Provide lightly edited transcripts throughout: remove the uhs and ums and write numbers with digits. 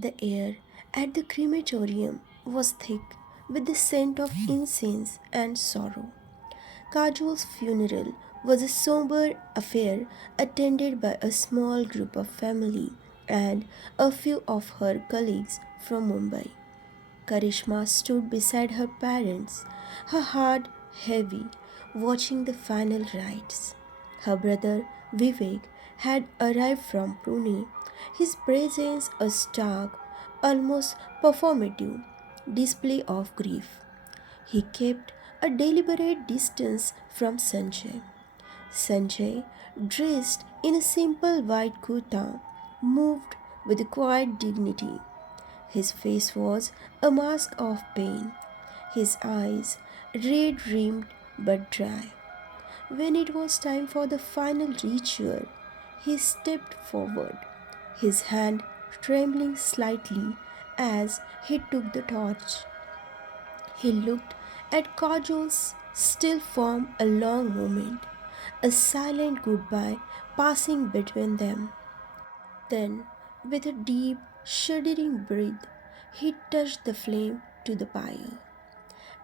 The air at the crematorium was thick with the scent of incense and sorrow. Kajol's funeral was a somber affair attended by a small group of family and a few of her colleagues from Mumbai. Karishma stood beside her parents, her heart heavy, watching the final rites. Her brother Vivek had arrived from Pune, his presence a stark, almost performative display of grief. He kept a deliberate distance from Sanjay. Sanjay, dressed in a simple white kurta, moved with quiet dignity. His face was a mask of pain, his eyes red rimmed but dry. When it was time for the final ritual, he stepped forward, his hand trembling slightly as he took the torch. He looked at Kajol's still form a long moment, a silent goodbye passing between them. Then, with a deep, shuddering breath, he touched the flame to the pyre.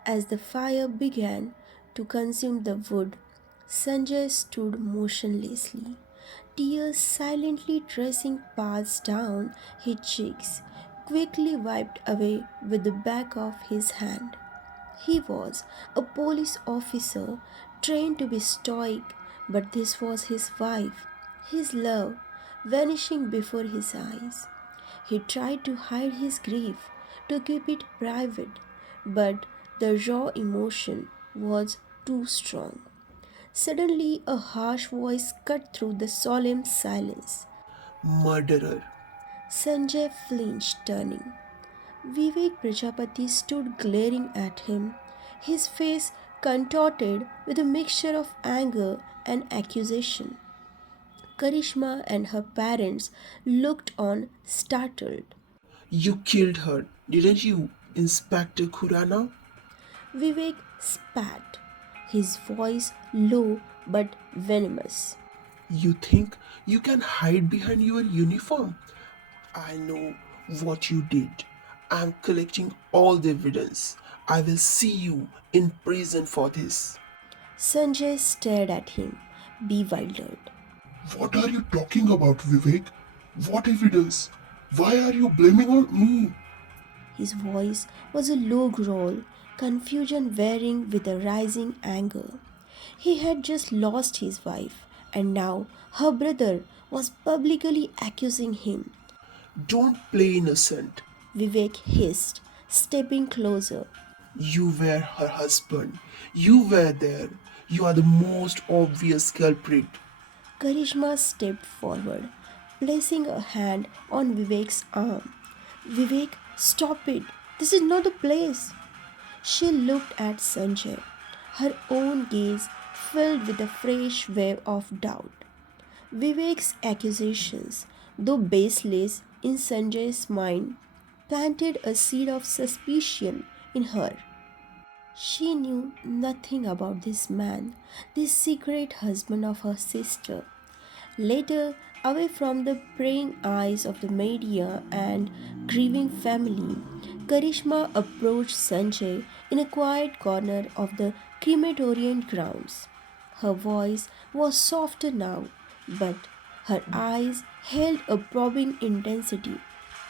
As the fire began to consume the wood, Sanjay stood motionlessly, tears silently tracing paths down his cheeks, quickly wiped away with the back of his hand. He was a police officer trained to be stoic, but this was his wife, his love, vanishing before his eyes. He tried to hide his grief, to keep it private, but the raw emotion was too strong. Suddenly, a harsh voice cut through the solemn silence. Murderer. Sanjay flinched, turning. Vivek Prajapati stood glaring at him, his face contorted with a mixture of anger and accusation. Karishma and her parents looked on startled. You killed her, didn't you, Inspector Khurana? Vivek spat, his voice low but venomous. You think you can hide behind your uniform? I know what you did. I'm collecting all the evidence. I will see you in prison for this. Sanjay stared at him, bewildered. What are you talking about, Vivek? What evidence? Why are you blaming on me? His voice was a low growl, confusion varying with a rising anger. He had just lost his wife, and now her brother was publicly accusing him. Don't play innocent. Vivek hissed, stepping closer. You were her husband. You were there. You are the most obvious culprit. Karishma stepped forward, placing a hand on Vivek's arm. Vivek, stop it. This is not the place. She looked at Sanjay, her own gaze filled with a fresh wave of doubt. Vivek's accusations, though baseless in Sanjay's mind, planted a seed of suspicion in her. She knew nothing about this man, this secret husband of her sister. Later, away from the praying eyes of the media and grieving family, Karishma approached Sanjay in a quiet corner of the crematorium grounds. Her voice was softer now, but her eyes held a probing intensity.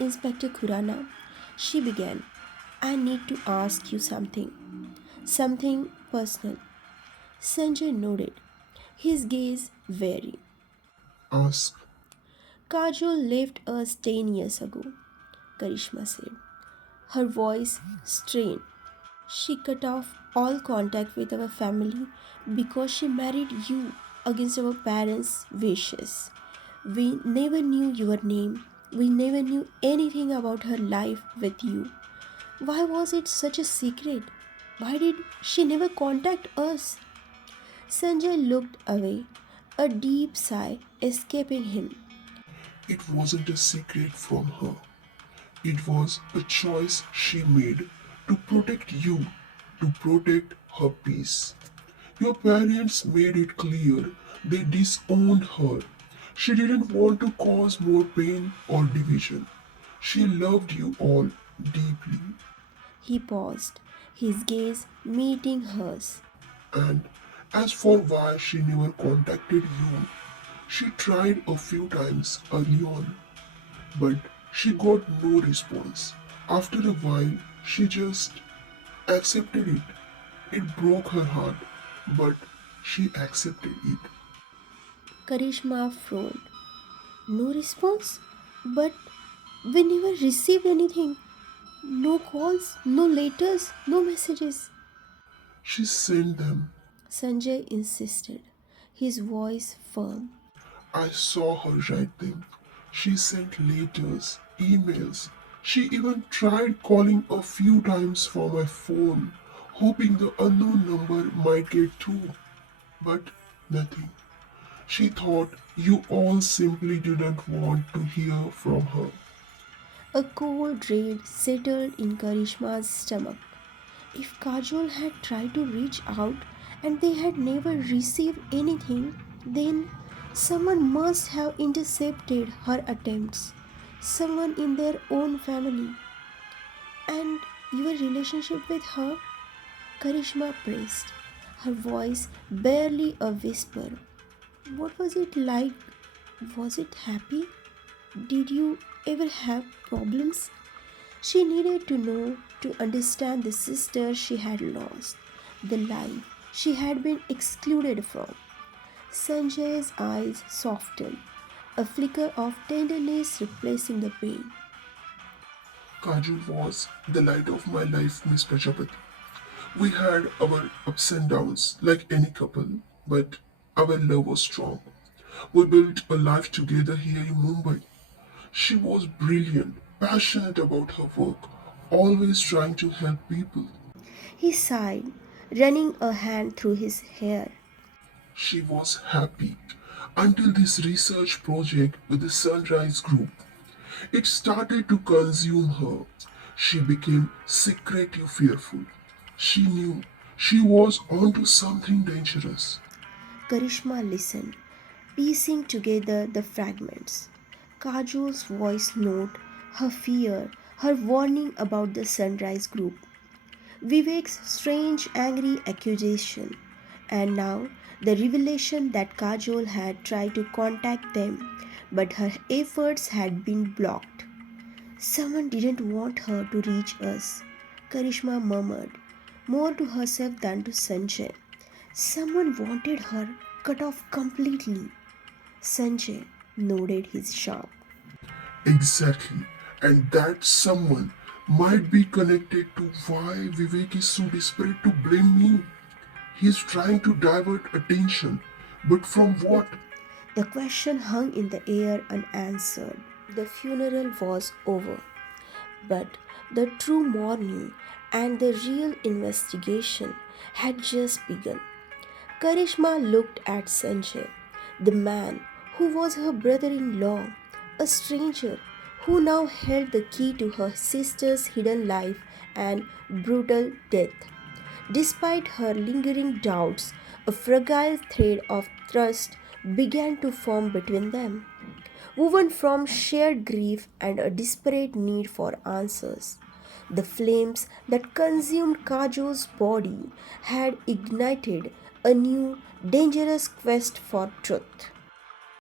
Inspector Khurana, she began, I need to ask you something. Something personal. Sanjay nodded, his gaze wary. Ask. Kajol left us 10 years ago, Karishma said, her voice strained. She cut off all contact with our family because she married you against our parents' wishes. We never knew your name. We never knew anything about her life with you. Why was it such a secret? Why did she never contact us? Sanjay looked away, a deep sigh escaping him. It wasn't a secret from her. It was a choice she made to protect you, to protect her peace. Your parents made it clear they disowned her. She didn't want to cause more pain or division. She loved you all deeply, He paused, his gaze meeting hers. and as for why she never contacted you, she tried a few times early on, but she got no response. After a while, she just accepted it. It broke her heart, but she accepted it. Karishma frowned. No response? But we never received anything. No calls, no letters, no messages. She sent them. Sanjay insisted, his voice firm. I saw her write them. She sent letters, emails. She even tried calling a few times from my phone, hoping the unknown number might get through. But nothing. She thought you all simply didn't want to hear from her. A cold dread settled in Karishma's stomach. If Kajol had tried to reach out and they had never received anything, then someone must have intercepted her attempts. Someone in their own family. And your relationship with her? Karishma pressed, her voice barely a whisper. What was it like? Was it happy? Did you ever have problems? She needed to know to understand the sister she had lost, the life she had been excluded from. Sanjay's eyes softened, a flicker of tenderness replacing the pain. Kajul was the light of my life, Miss Prajapati. We had our ups and downs like any couple, but our love was strong. We built a life together here in Mumbai. She was brilliant, passionate about her work, always trying to help people. He sighed, running a hand through his hair. She was happy until this research project with the Sunrise Group. It started to consume her. She became secretive fearful. She knew she was onto something dangerous. Karishma listened, piecing together the fragments. Kajol's voice note, her fear, her warning about the Sunrise Group, Vivek's strange angry accusation, and now the revelation that Kajol had tried to contact them, but her efforts had been blocked. Someone didn't want her to reach us, Karishma murmured, more to herself than to Sanjay. Someone wanted her cut off completely. Sanjay nodded his sharp. Exactly. And that someone might be connected to why Vivek is so desperate to blame me. He's trying to divert attention. But from what? The question hung in the air unanswered. The funeral was over, but the true mourning and the real investigation had just begun. Karishma looked at Sanjay, the man who was her brother in law, a stranger who now held the key to her sister's hidden life and brutal death. Despite her lingering doubts, a fragile thread of trust began to form between them, woven from shared grief and a desperate need for answers. The flames that consumed Kajo's body had ignited a new, dangerous quest for truth.